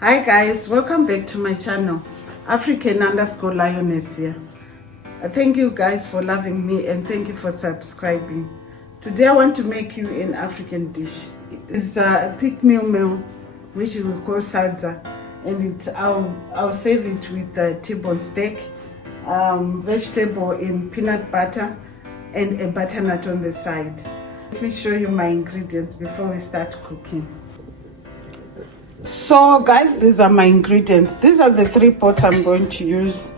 Hi guys, welcome back to my channel, African_Lioness here. Thank you guys for loving me and thank you for subscribing. Today I want to make you an African dish. It's a thick meal which we call sadza, and I'll serve it with a T-bone steak, vegetable in peanut butter and a butternut on the side. Let me show you my ingredients before we start cooking. So guys, these are my ingredients. These are the 3 pots I'm going to use,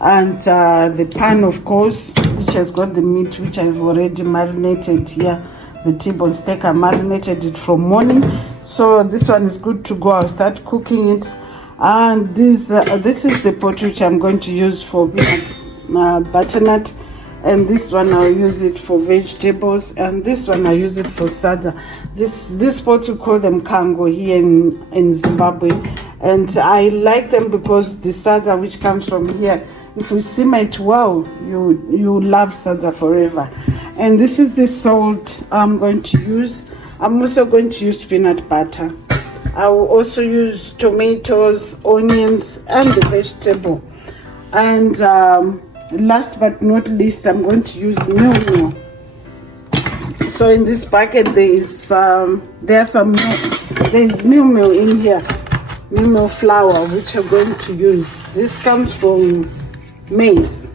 and the pan, of course, which has got the meat which I've already marinated here. The T-bone steak, I marinated it from morning, so this one is good to go. I'll start cooking it. And this is the pot which I'm going to use for butternut, and this one I'll use it for vegetables, and this one I use it for sadza. This pots, we call them kango here in Zimbabwe, and I like them because the sadza which comes from here, if you simmer it well, you love sadza forever. And this is the salt I'm going to use. I'm also going to use peanut butter. I will also use tomatoes, onions, and the vegetable. And last but not least, I'm going to use meal. So in this bucket there is meal in here, meal flour, which I'm going to use. This comes from maize.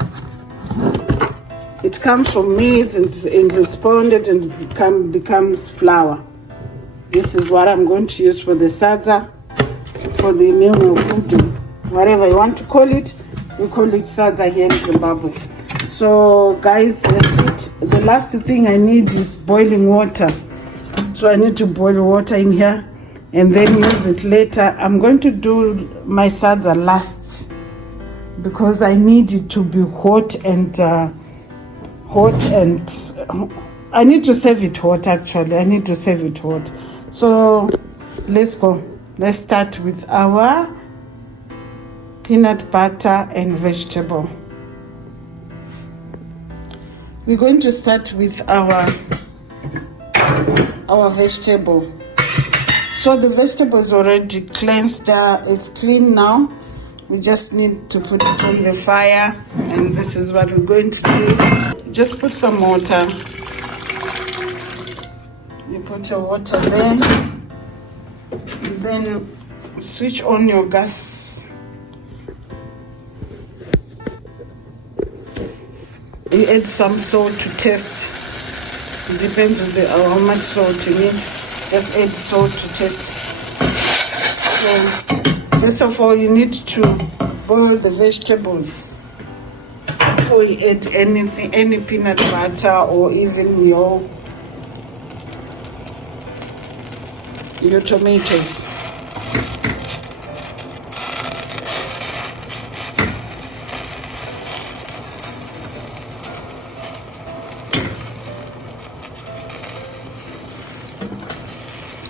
It comes from maize and it's pounded and becomes flour. This is what I'm going to use for the sadza, for the meal pudding, whatever you want to call it. We call it sadza here in Zimbabwe. So guys, that's it. The last thing I need is boiling water. So I need to boil water in here and then use it later. I'm going to do my sadza last because I need it to be hot and I need to serve it hot. Actually, I need to serve it hot. So let's go. Let's start with our peanut butter and vegetable. We're going to start with our vegetable. So the vegetable is already cleansed. It's clean now. We just need to put it on the fire, and this is what we're going to do. Just put some water. You put your water there, and then switch on your gas. You add some salt to taste. It depends on how much salt you need. Just add salt to taste. So first of all, you need to boil the vegetables before you add anything, any peanut butter or even your tomatoes.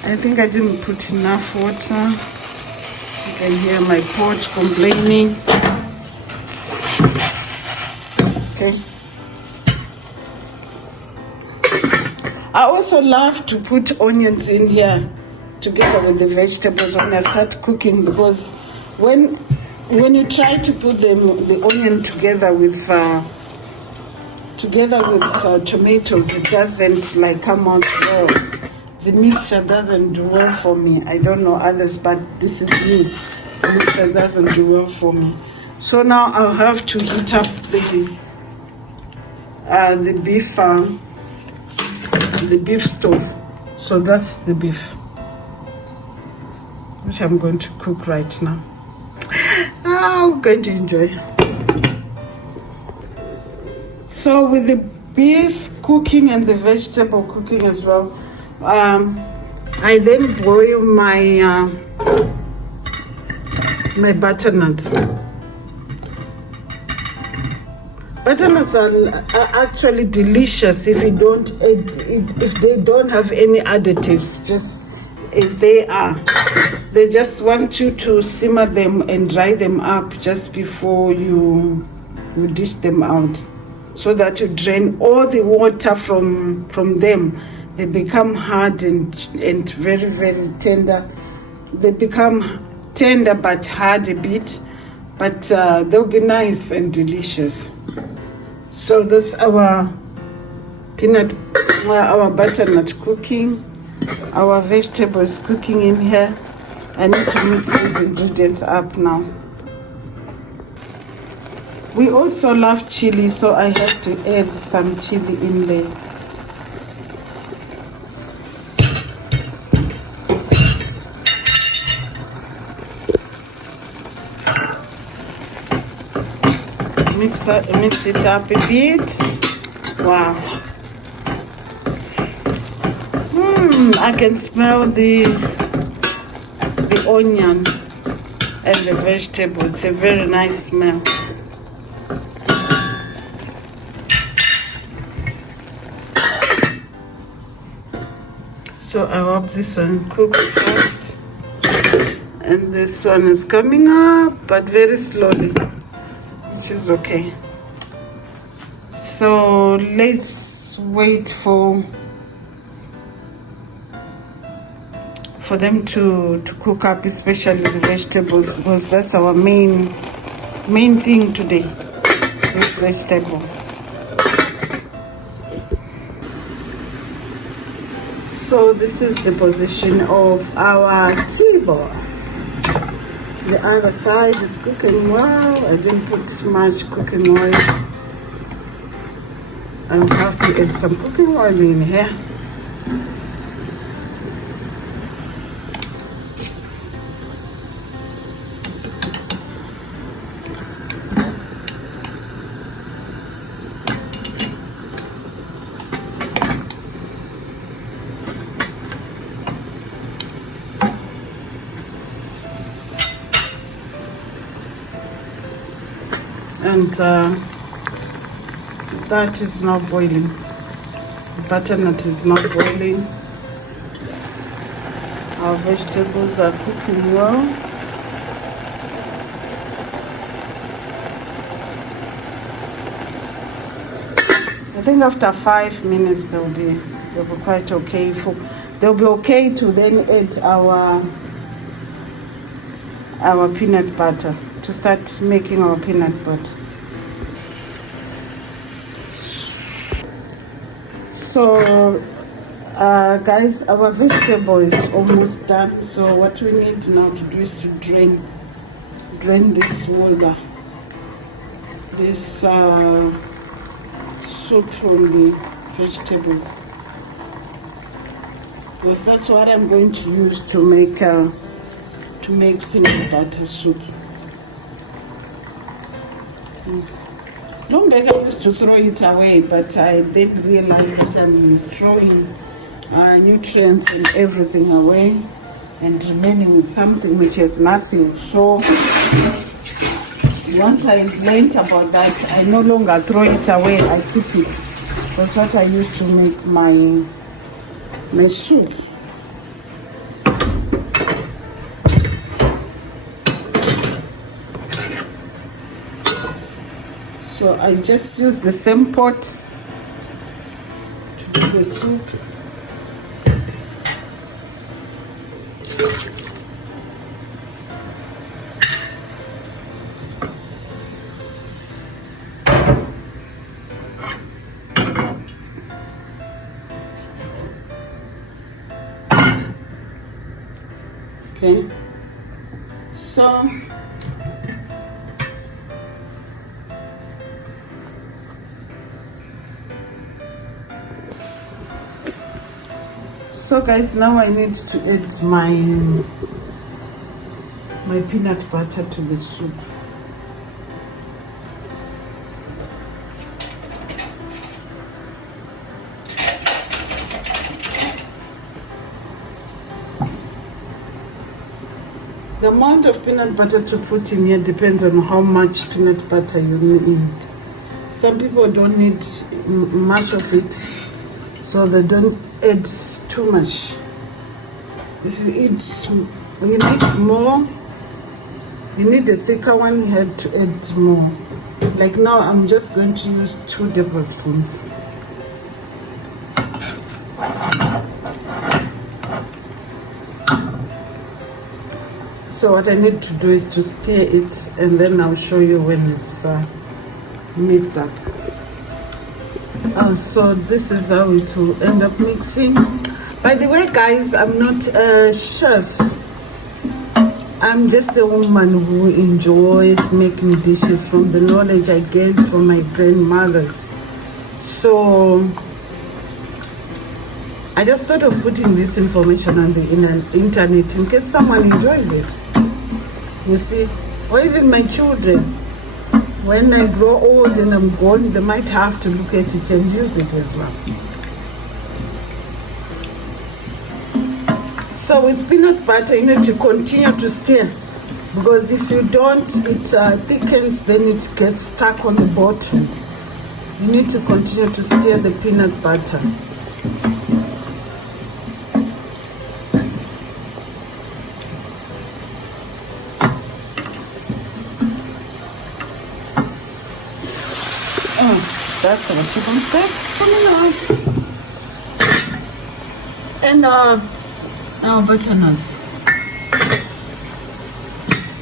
I think I didn't put enough water. You can hear my pot complaining. Okay. I also love to put onions in here together with the vegetables when I start cooking, because when you try to put the onion together with tomatoes, it doesn't come out well. The mixture doesn't do well for me. I don't know others, but this is me. The mixture doesn't do well for me. So now I'll have to heat up the beef stove. So that's the beef, which I'm going to cook right now. I'm going to enjoy. So with the beef cooking and the vegetable cooking as well, I then boil my butternuts. Butternuts are actually delicious if they don't have any additives, just as they are. They just want you to simmer them and dry them up just before you dish them out, so that you drain all the water from them. They become hard and very, very tender. They become tender but hard a bit, but they'll be nice and delicious. So that's our our butternut cooking. Our vegetables cooking in here. I need to mix these ingredients up now. We also love chili, so I have to add some chili in there. Mix it up a bit. Wow. I can smell the onion and the vegetable. It's a very nice smell. So I hope this one cooks fast. And this one is coming up, but very slowly, which is okay. So let's wait for them to cook up, especially the vegetables, because that's our main thing today, this vegetable. So this is the position of our table. The other side is cooking well. I didn't put much cooking oil. I'll have to add some cooking oil in here. And that is now boiling. The butternut is not boiling. Our vegetables are cooking well. I think after 5 minutes they'll be quite okay. They'll be okay to then add our peanut butter, to start making our peanut butter. So guys, our vegetable is almost done. So what we need now to do is to drain this water, this soup from the vegetables, because that's what I'm going to use to make peanut butter soup. Long back I used to throw it away, but I then realized that I'm throwing nutrients and everything away and remaining with something which has nothing. So once I learned about that, I no longer throw it away, I keep it. That's what I used to make my soup. So I just use the same pot to do the soup. Okay, so guys, now I need to add my peanut butter to the soup. The amount of peanut butter to put in here depends on how much peanut butter you need. Some people don't need much of it, so they don't add too much. If you need more, you need a thicker one, you have to add more. Like now, I'm just going to use 2 tablespoons. So what I need to do is to stir it, and then I'll show you when it's mixed up. So this is how it will end up mixing. By the way, guys, I'm not a chef. I'm just a woman who enjoys making dishes from the knowledge I gained from my grandmothers. So I just thought of putting this information on the internet in case someone enjoys it. You see, or even my children. When I grow old and I'm gone, they might have to look at it and use it as well. So with peanut butter, you need to continue to stir, because if you don't, it thickens, then it gets stuck on the bottom. You need to continue to stir the peanut butter. That's our chicken steak coming out. And our butternuts.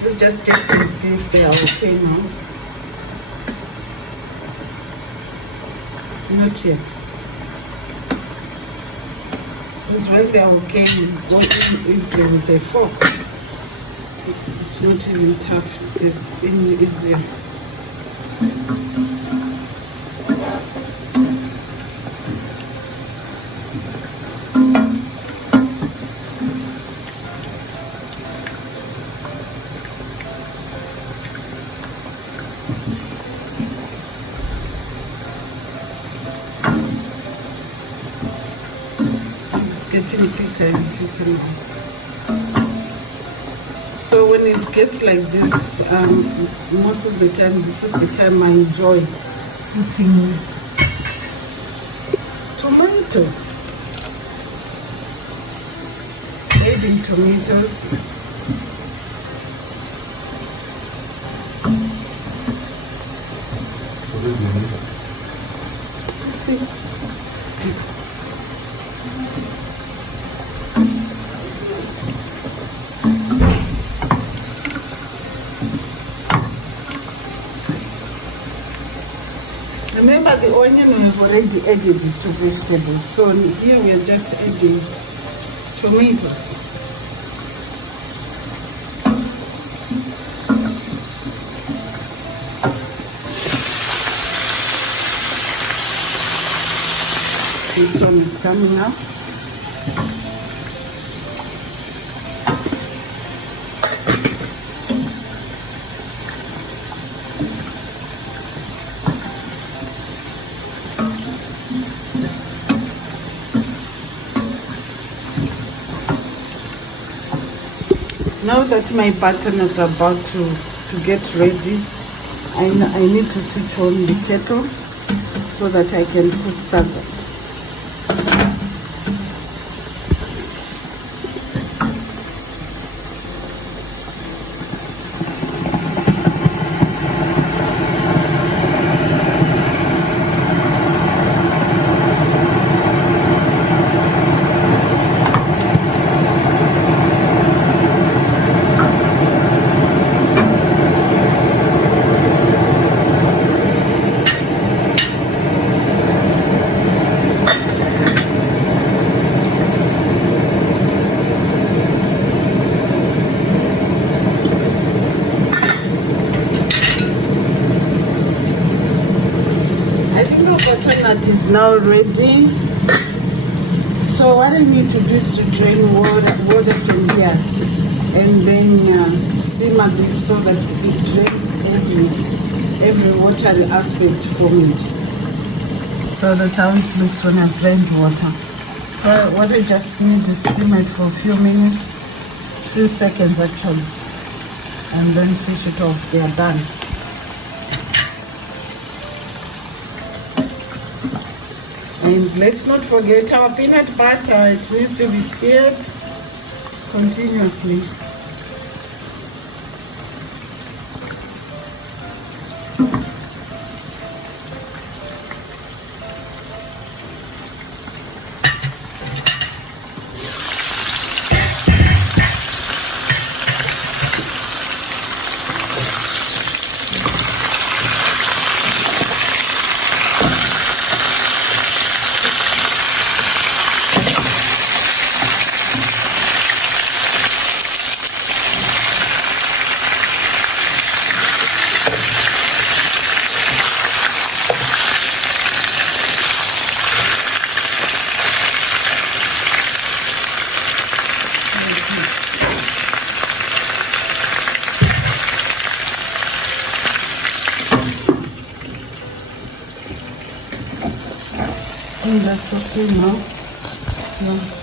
Let's just check and see if they are okay now. Not yet. Because when they are okay, go in easily with a fork. It's not even tough, it's easier. Getting thicker and thicker now. So when it gets like this, most of the time, this is the time I enjoy putting tomatoes. Adding tomatoes. Remember, the onion we have already added it to vegetables, so here we are just adding tomatoes. This one is coming up. Now that my button is about to get ready, I need to switch on the kettle so that I can cook salsa. Butternut is now ready. So what I need to do is to drain water from here and then simmer this so that it drains every watery aspect from it. So that's how it looks when I've drained water. So what I just need is simmer it for a few minutes, few seconds actually, and then fish it off. They are done. And let's not forget our peanut butter. It needs to be stirred continuously. think that's okay now. Yeah.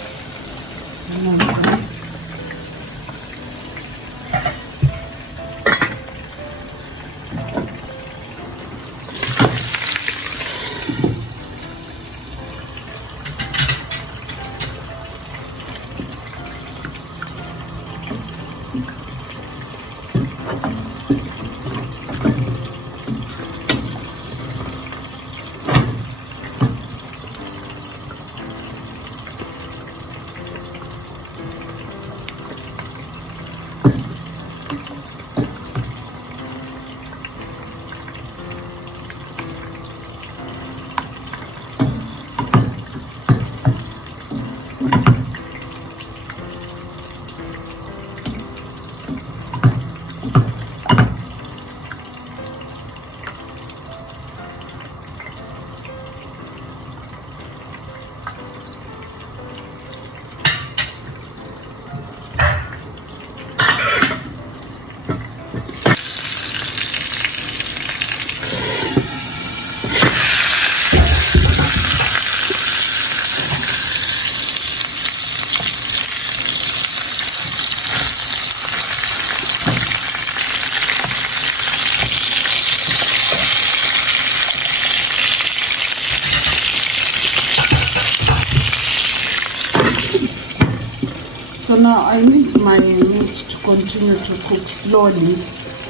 So now I need my meat to continue to cook slowly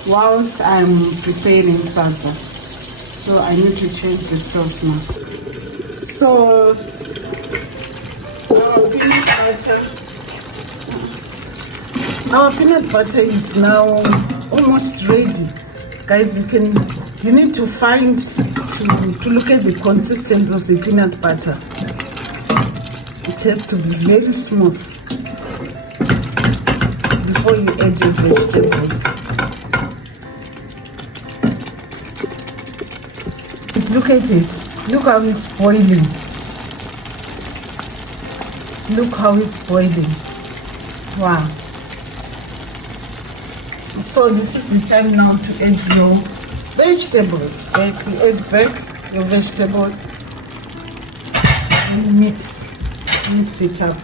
whilst I'm preparing salsa. So I need to change the stove now. So our peanut butter is now almost ready. Guys, you need to find to look at the consistency of the peanut butter. It has to be very smooth before you add your vegetables. Just look at it. Look how it's boiling. Look how it's boiling. Wow. So this is the time now to add your vegetables. You add back your vegetables and mix it up.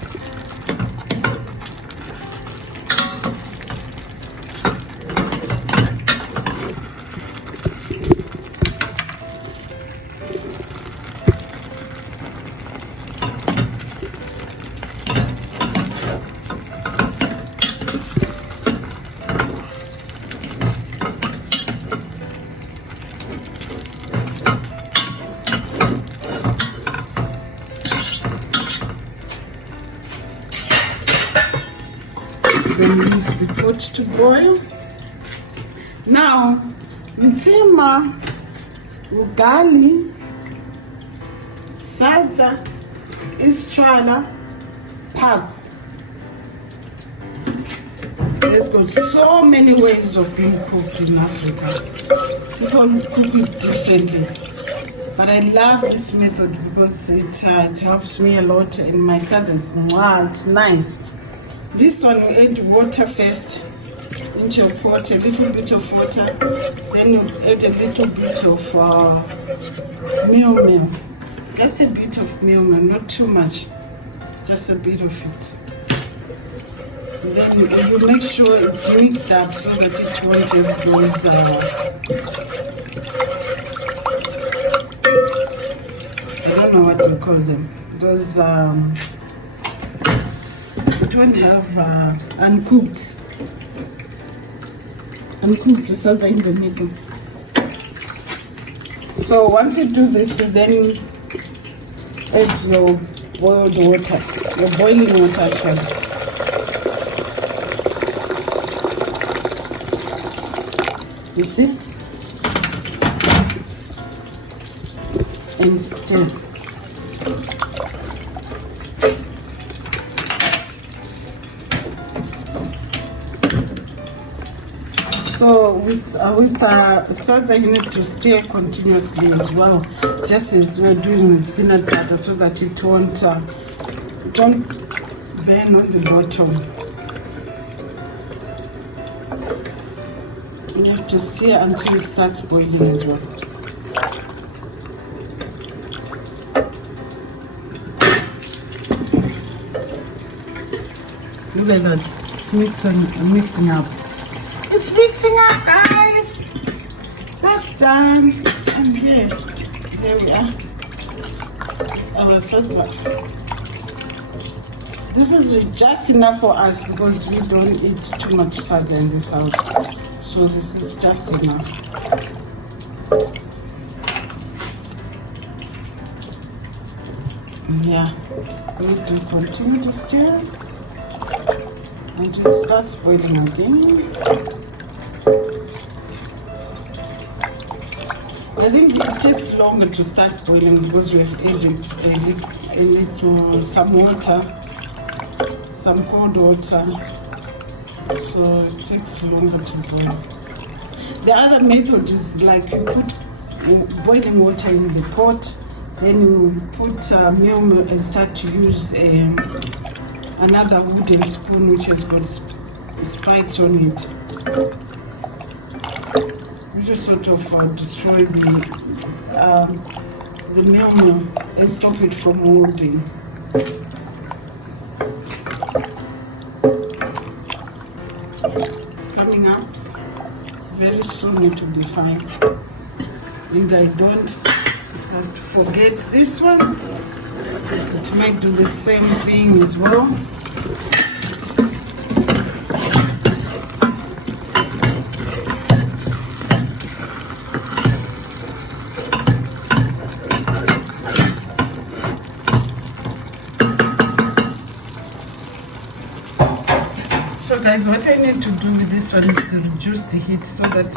Then use the pot to boil. Now, nsima, ugali, salsa, isitshwala, pap. There's got so many ways of being cooked in Africa. People cook it differently. But I love this method because it helps me a lot in my salsas. Wow, it's nice. This one, you add water first into your pot, a little bit of water, then you add a little bit of meal. Just a bit of meal, not too much, just a bit of it. And then you make sure it's mixed up so that it won't have those, I don't know what to call them, those, don't have uncooked the salsa in the middle. So once you do this, you then add your boiled water, your boiling water actually. You see? And stir. So with salsa, you need to stir continuously as well, just as we're doing with peanut butter, so that it won't burn on the bottom. You have to stir until it starts boiling as well. Look at that. It's mixing up. It's mixing up, guys. That's done. And here we are. Our salsa. This is just enough for us because we don't eat too much salsa in this house. So this is just enough. Yeah, we do continue to stir until it starts boiling again. I think it takes longer to start boiling because we have added some water, some cold water, so it takes longer to boil. The other method is like you put boiling water in the pot, then you put meal and start to use another wooden spoon which has got spikes on it. You just sort of destroy the meal and stop it from molding. It's coming up. Very soon it will be fine. And I don't want to forget this one. It might do the same thing as well. So guys, what I need to do with this one is to reduce the heat so that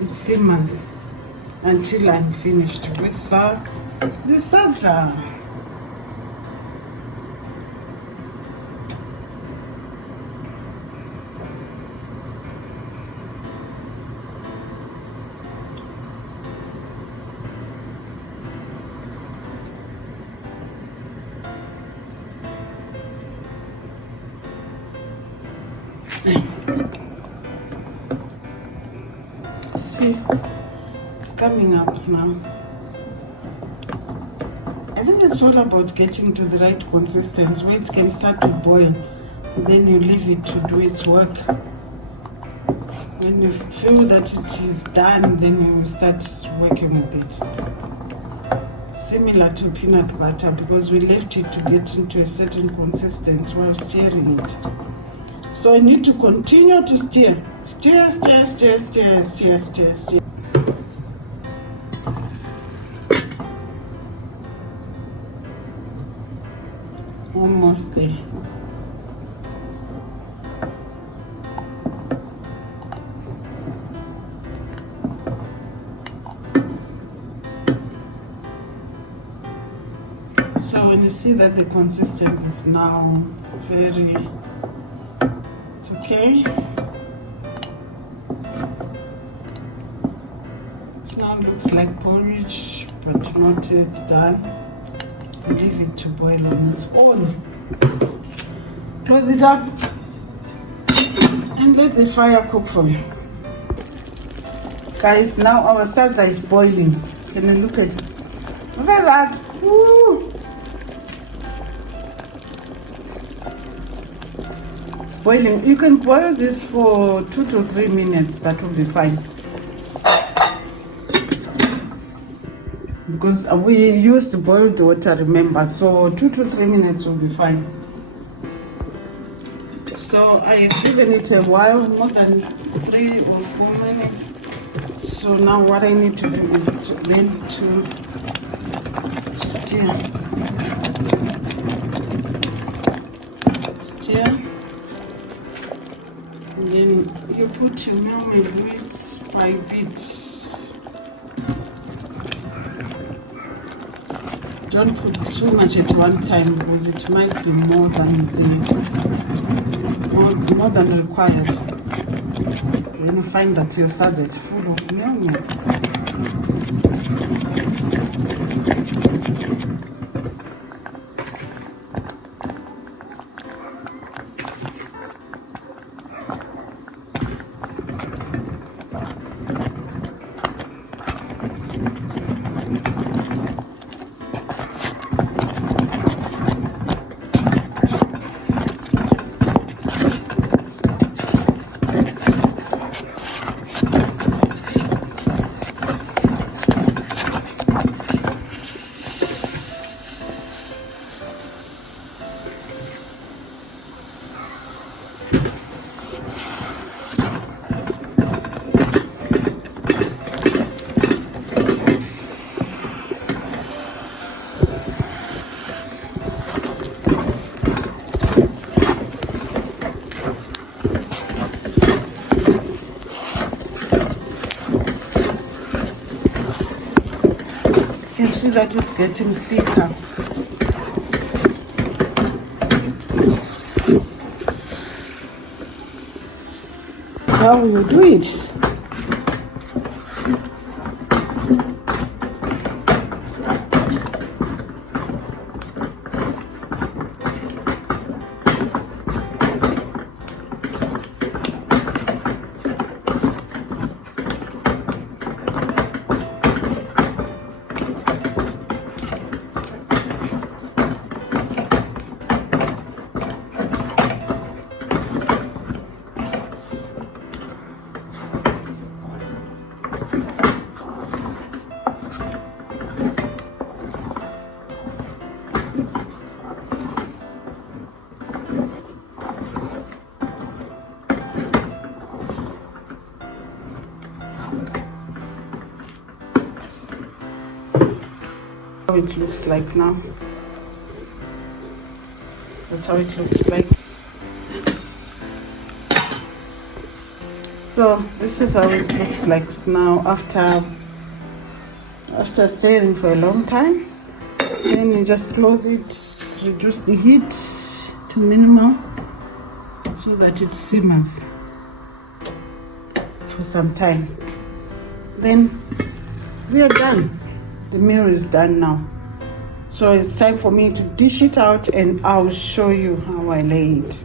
it simmers until I'm finished with the salsa. See, it's coming up now. I think it's all about getting to the right consistency where it can start to boil. Then you leave it to do its work. When you feel that it is done, then you start working with it. Similar to peanut butter because we left it to get into a certain consistency while stirring it. So I need to continue to stir. Stir, stir, stir, stir, stir, stir, stir. Almost there. So when you see that the consistency is now very, it's okay. It now looks like porridge, but not yet done. Leave it to boil on its own. Close it up and let the fire cook for you. Guys, now our salsa is boiling. Can you look at it? Look at that. Woo! It's boiling. You can boil this for 2 to 3 minutes. That will be fine. Because we used boiled water, remember, so 2 to 3 minutes will be fine. So I have given it a while, more than 3 or 4 minutes. So now what I need to do is then to stir. Stir. And then you put your milk bits by bits. Don't put too much at one time because it might be more than required. When you find that your salad is full of milk. see that it's getting thicker. How you do it? How it looks like now. That's how it looks like. So this is how it looks like now after stirring for a long time. Then you just close it, reduce the heat to minimal so that it simmers for some time. Then we are done. The meal is done now. So it's time for me to dish it out and I'll show you how I lay it.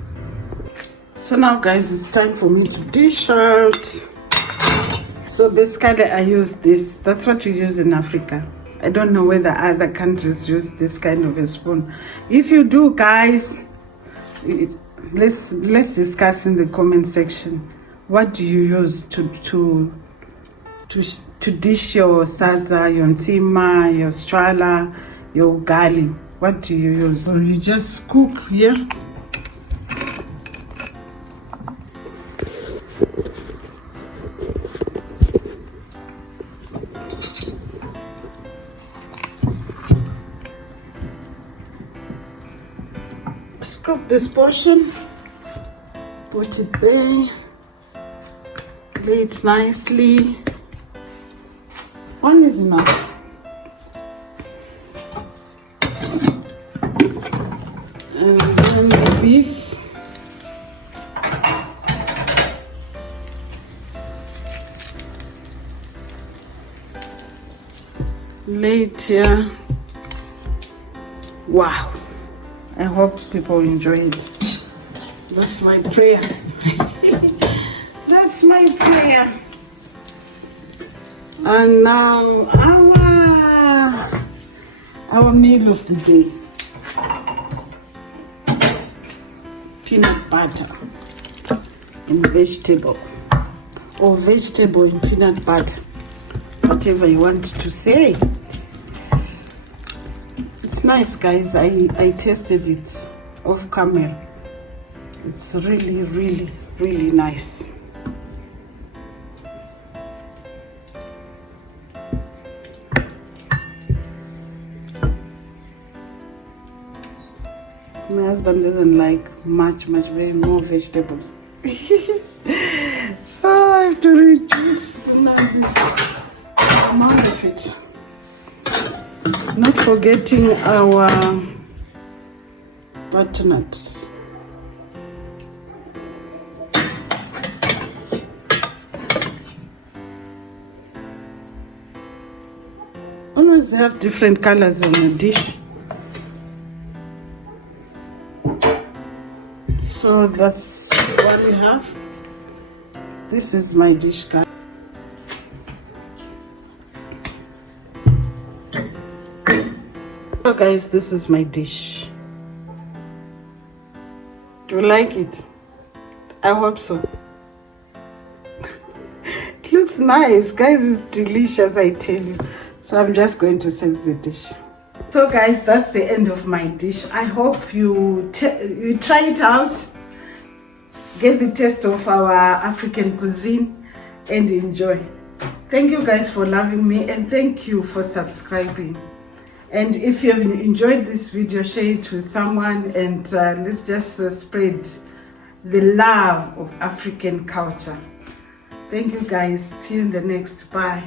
So now guys, it's time for me to dish out. So basically I use this. That's what you use in Africa. I don't know whether other countries use this kind of a spoon. If you do, guys, let's discuss in the comment section. What do you use to dish your salsa, your ntima, your strala, your ugali? What do you use? So you just cook here. Scoop this portion, put it there, lay it nicely. One is enough. And then the beef. Lay it here. Wow. I hope people enjoy it. That's my prayer. That's my prayer. And now our meal of the day. Peanut butter and vegetable, or vegetable and peanut butter, whatever you want to say. It's nice, guys. I tasted it off camera. It's really, really, really nice. My husband doesn't like much very more vegetables. So I have to reduce the amount of it. Not forgetting our butternuts. Always have different colors on the dish. So that's what we have. This is my dish card. So guys, this is my dish. Do you like it? I hope so. It looks nice, guys. It's delicious, I tell you. So I'm just going to serve the dish. So guys, that's the end of my dish. I hope you try it out, get the taste of our African cuisine and enjoy. Thank you guys for loving me, and thank you for subscribing. And if you have enjoyed this video, share it with someone, and let's just spread the love of African culture. Thank you guys. See you in the next. Bye.